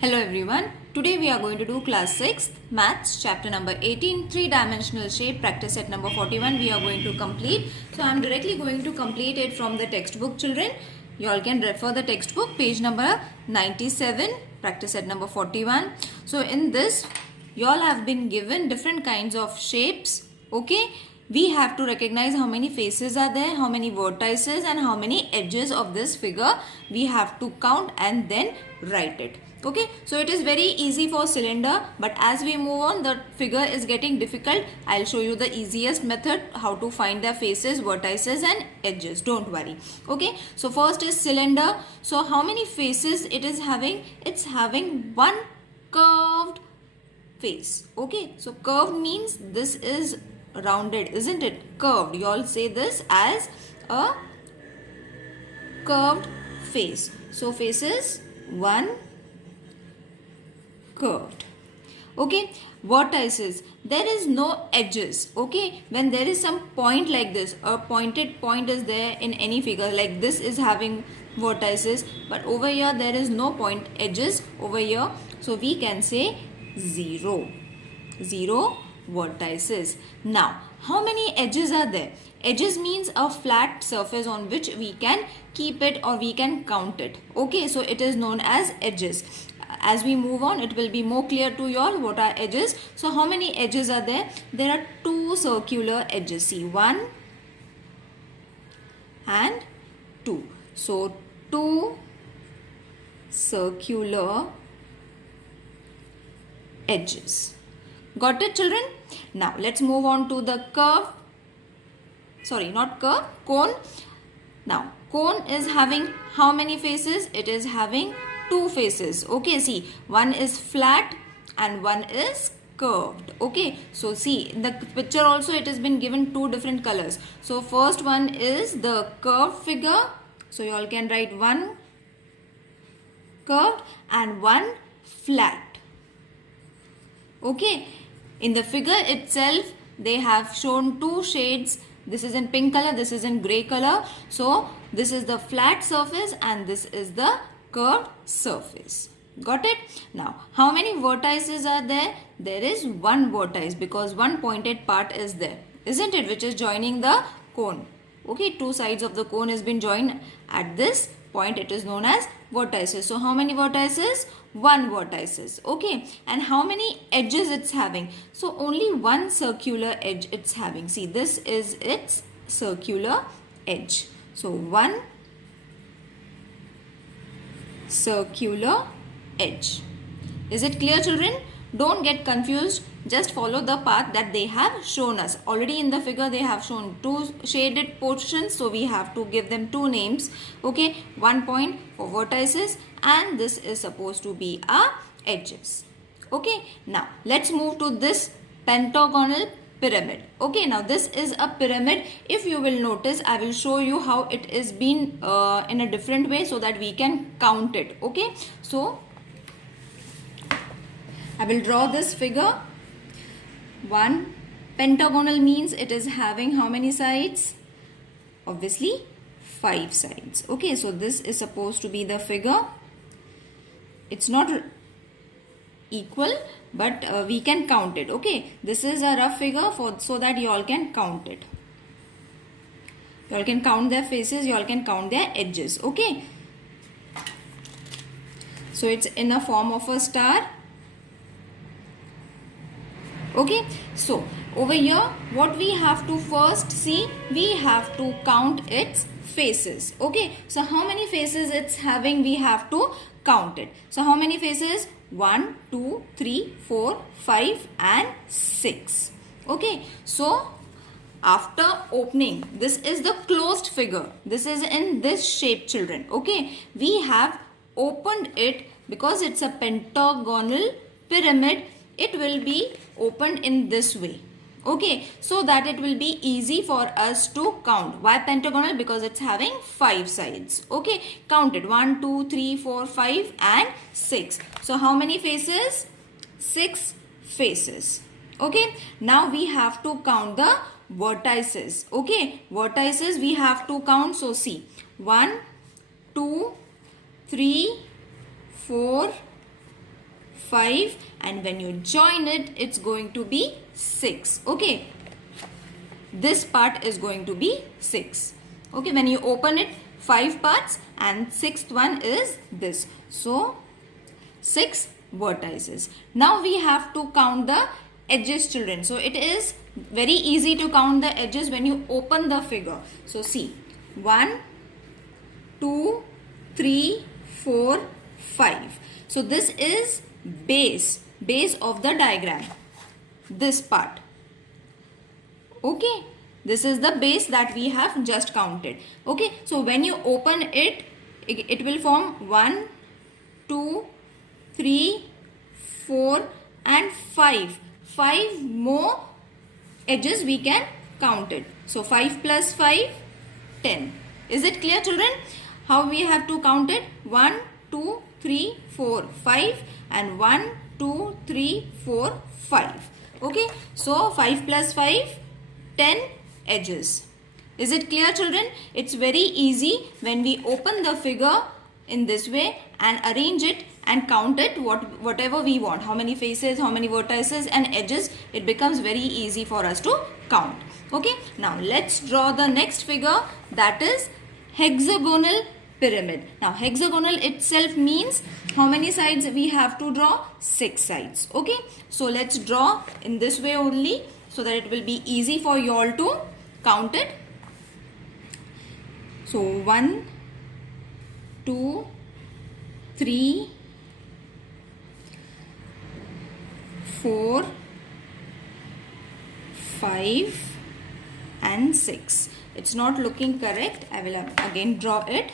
Hello everyone. Today we are going to do class 6th maths chapter number 18 three-dimensional shape practice set number 41 we are going to complete. So I am directly going to complete it from the textbook children. You all can refer the textbook page number 97 practice set number 41. So in this you all have been given different kinds of shapes. Okay. We have to recognize how many faces are there, how many vertices and how many edges of this figure we have to count and then write it. Okay, so it is very easy for cylinder, but as we move on the figure is getting difficult. I'll show you the easiest method how to find their faces, vertices and edges. Don't worry. Okay, so first is cylinder. So how many faces it is having? It's having one curved face. Okay, so curved means this is rounded, isn't it? Curved. You all say this as a curved face. So faces 1 curved. Okay, vertices, there is no edges. Okay, when there is some point like this, a pointed point is there in any figure, like this is having vertices, but over here there is no point edges over here, so we can say 0 vertices. Now how many edges are there? Edges means a flat surface on which we can keep it or we can count it. Okay, so it is known as edges. As we move on, it will be more clear to you all what are edges. So how many edges are there? There are 2 circular edges. See, 1 and 2. So 2 circular edges. Got it, children? Now let's move on to the curve. Sorry, not curve, cone. Now cone is having how many faces? It is having 2 faces. Okay, see, one is flat and one is curved. Okay, so see in the picture also it has been given 2 different colors. So first one is the curved figure. So you all can write 1 curved and 1 flat. Okay, in the figure itself they have shown 2 shades. This is in pink color, this is in grey color. So this is the flat surface and this is the curved surface. Got it? Now how many vertices are there? There is 1 vertex because one pointed part is there, isn't it, which is joining the cone. Okay, 2 sides of the cone has been joined at this point. It is known as vertices. So how many vertices? 1 vertices. Okay, and how many edges it's having? So only 1 circular edge it's having. See, this is its circular edge. So 1 circular edge. Is it clear, children? Don't get confused. Just follow the path that they have shown us. Already in the figure they have shown 2 shaded portions, so we have to give them 2 names. Okay, 1 point for vertices and this is supposed to be our edges. Okay, now let's move to this pentagonal pyramid. Okay, now this is a pyramid. If you will notice, I will show you how it is been in a different way so that we can count it. Okay, so I will draw this figure. 1 pentagonal means it is having how many sides? Obviously 5 sides. Okay, so this is supposed to be the figure. It's not equal, but we can count it. Okay, this is a rough figure so that you all can count it. You all can count their faces, you all can count their edges. Okay, so it's in a form of a star. Okay, so over here what we have to first see, we have to count its faces. Okay, so how many faces it's having, we have to count it. So how many faces? 1, 2, 3, 4, 5 and 6. Okay, so after opening, this is the closed figure. This is in this shape, children. Okay, we have opened it because it's a pentagonal pyramid. It will be opened in this way. Okay, so that it will be easy for us to count. Why pentagonal? Because it's having 5 sides. Okay, count it. 1, 2, 3, 4, 5 and 6. So how many faces? 6 faces. Okay, now we have to count the vertices. Okay, vertices we have to count. So see, 1, 2, 3, 4, 5, and when you join it, it's going to be 6. Okay, this part is going to be 6. Okay, when you open it, 5 parts, and 6th one is this. So 6 vertices. Now we have to count the edges, children. So it is very easy to count the edges when you open the figure. So see, 1, 2, 3, 4, 5. So this is base of the diagram, this part. Okay, this is the base that we have just counted. Okay, so when you open it, it will form 1, 2, 3, 4 and 5. 5 more edges we can count it. So 5 plus 5, 10. Is it clear, children? How we have to count it? 1, 2, 3, 4, 5 and 1, 2, 3, 4, 5. Okay, so 5 plus 5, 10 edges. Is it clear, children? It's very easy when we open the figure in this way and arrange it and count it whatever we want. How many faces, how many vertices and edges, it becomes very easy for us to count. Okay, now let's draw the next figure, that is hexagonal pyramid. Now hexagonal itself means how many sides we have to draw? 6 sides. Okay, so let's draw in this way only so that it will be easy for you all to count it. So 1, 2, 3, 4, 5 and 6. It's not looking correct. I will again draw it.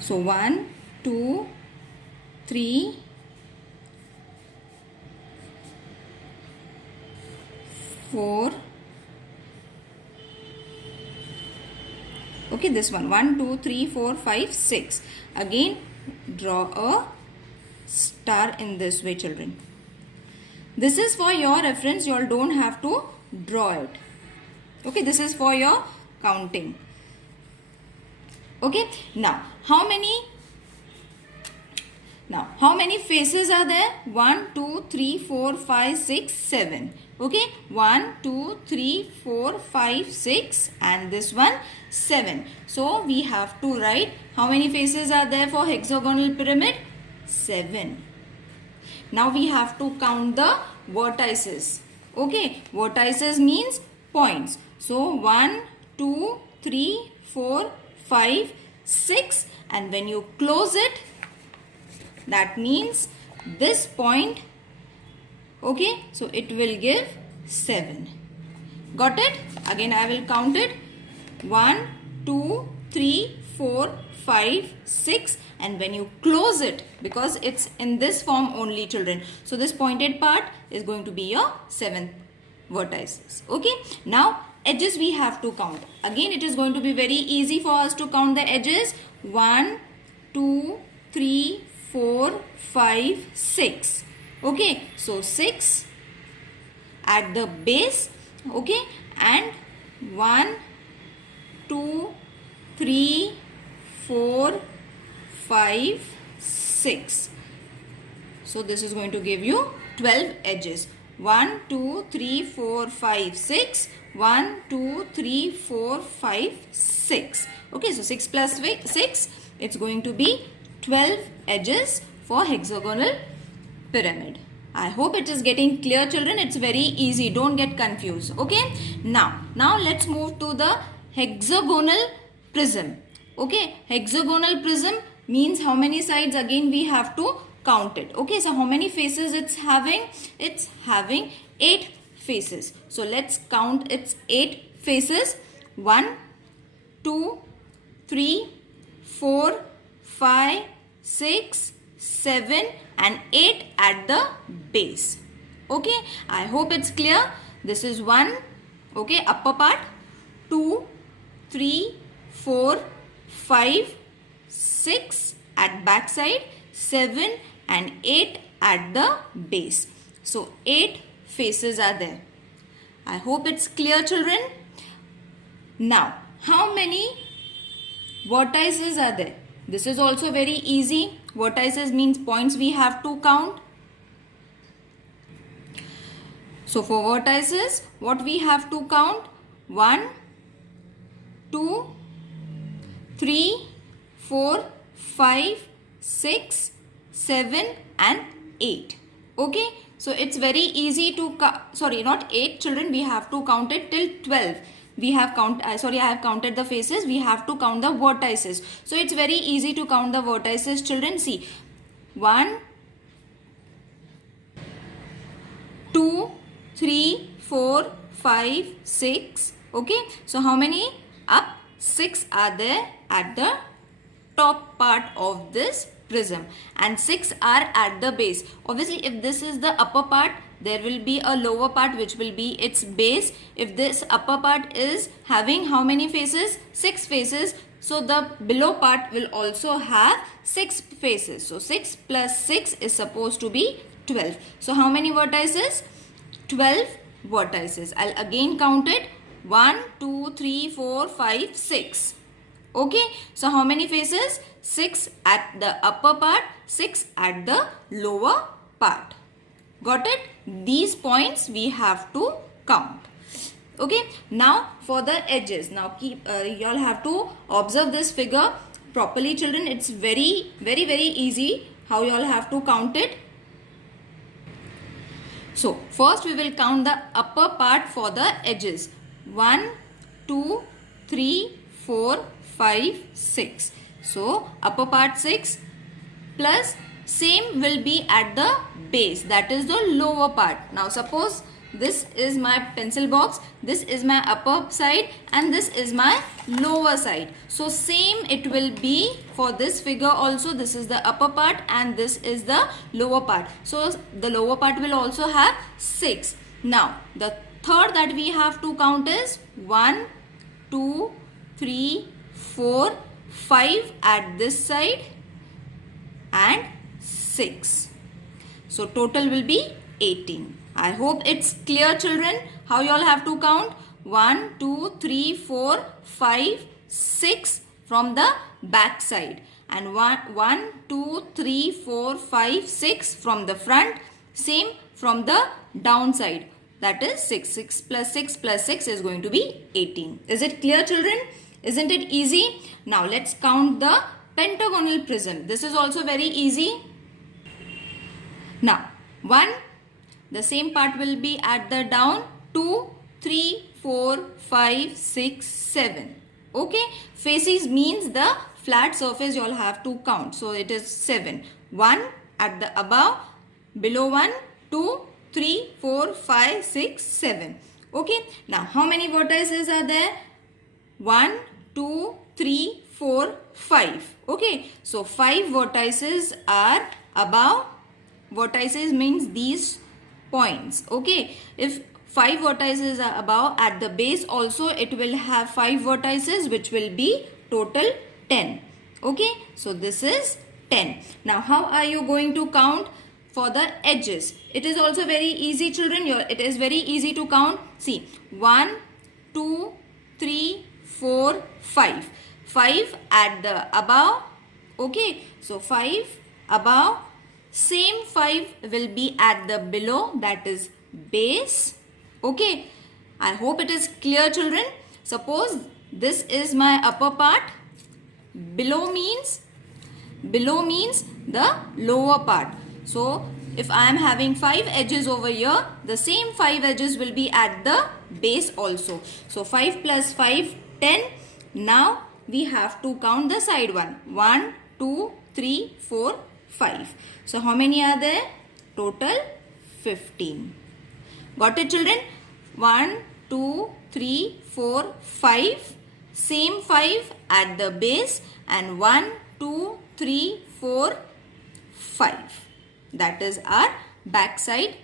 So 1, 2, 3, 4. Okay, this one 1, 2, 3, 4, 5, 6. Again draw a star in this way, children. This is for your reference. You all don't have to draw it. Okay, this is for your counting. Okay, now how many faces are there? 1, 2, 3, 4, 5, 6, 7. Okay, 1, 2, 3, 4, 5, 6 and this one 7. So we have to write how many faces are there for hexagonal pyramid? 7. Now we have to count the vertices. Okay, vertices means points. So 1, 2, 3, 4, 5, 6 and when you close it, that means this point. Okay, so it will give 7. Got it? Again I will count it. 1, 2, 3, 4, 5, 6 and when you close it, because it's in this form only, children. So this pointed part is going to be your 7th vertices. Okay, now edges we have to count. Again it is going to be very easy for us to count the edges. 1, 2, 3, 4, 5, 6. Okay, so 6 at the base. Okay, and 1, 2, 3, 4, 5, 6. So this is going to give you 12 edges. 1, 2, 3, 4, 5, 6. 1, 2, 3, 4, 5, 6. Okay, so 6 plus 6, it's going to be 12 edges for hexagonal pyramid. I hope it is getting clear, children. It's very easy. Don't get confused. Okay. Now let's move to the hexagonal prism. Okay. Hexagonal prism means how many sides? Again we have to count it. Okay. So how many faces it's having? It's having 8 faces. So let's count its 8 faces. 1, 2, 3, 4, 5, 6, 7 and 8 at the base. Okay, I hope it's clear. This is 1, okay, upper part, 2, 3, 4, 5, 6 at back side, 7 and 8 at the base. So 8 faces are there. I hope it's clear, children. Now, how many vertices are there? This is also very easy. Vertices means points we have to count. So for vertices, what we have to count? 1, 2, 3, 4, 5, 6, 7 and 8. Okay. So it's very easy to, sorry, not 8 children, we have to count it till 12. We have I have counted the faces, we have to count the vertices. So it's very easy to count the vertices, children. See, 1, 2, 3, 4, 5, 6. Okay. So how many? Up 6 are there at the top part of this prism and 6 are at the base. Obviously, if this is the upper part, there will be a lower part which will be its base. If this upper part is having how many faces? 6 faces. So the below part will also have 6 faces. So 6 plus 6 is supposed to be 12. So how many vertices? 12 vertices. I'll again count it. 1, 2, 3, 4, 5, 6. Okay. So how many faces? 6 at the upper part, 6 at the lower part. Got it? These points we have to count. Okay. Now for the edges. Now keep you all have to observe this figure properly, children. It's very easy how you all have to count it. So first we will count the upper part for the edges. 1, 2, 3, 4, 5, 6. So upper part 6 plus same will be at the base, that is the lower part. Now suppose this is my pencil box, this is my upper side and this is my lower side. So same it will be for this figure also. This is the upper part and this is the lower part. So the lower part will also have 6. Now the third that we have to count is 1, 2, 3, 4, 5 at this side and 6. So total will be 18. I hope it's clear, children, how you all have to count. 1, 2, 3, 4, 5, 6 from the back side and 1, 2, 3, 4, 5, 6 from the front. Same from the down side. That is 6. 6 plus 6 plus 6 is going to be 18. Is it clear, children? Isn't it easy? Now let's count the pentagonal prism. This is also very easy. Now 1, the same part will be at the down. 2, 3, 4, 5, 6, 7. Okay. Faces means the flat surface you all have to count. So it is 7. 1 at the above, below 1, 2, 3, 4, 5, 6, 7. Okay. Now how many vertices are there? 1, 2, 3, 4, 5. Okay. So 5 vertices are above. Vertices means these points. Okay. If 5 vertices are above, at the base also it will have 5 vertices, which will be total 10. Okay. So this is 10. Now how are you going to count for the edges? It is also very easy, children. It is very easy to count. See, 1, 2, 3, 4, 5. 5 at the above. Okay. So 5 above. Same 5 will be at the below, that is base. Okay. I hope it is clear, children. Suppose this is my upper part. Below means the lower part. So if I am having 5 edges over here, the same 5 edges will be at the base also. So 5 plus 5, 10. Now we have to count the side one. 1, 2, 3, 4, 5. So how many are there? Total 15. Got it, children? 1, 2, 3, 4, 5. Same 5 at the base and 1, 2, 3, 4, 5. That is our back side.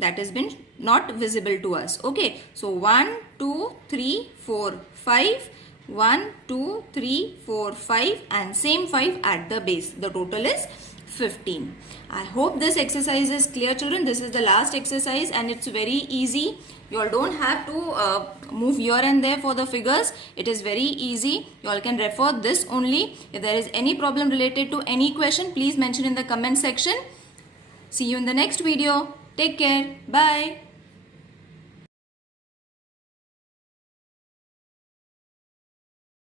That has been not visible to us. Okay. So 1, 2, 3, 4, 5. 1, 2, 3, 4, 5 and same 5 at the base. The total is 15. I hope this exercise is clear, children. This is the last exercise and it's very easy. You all don't have to move here and there for the figures. It is very easy. You all can refer this only. If there is any problem related to any question, please mention in the comment section. See you in the next video. Take care. Bye.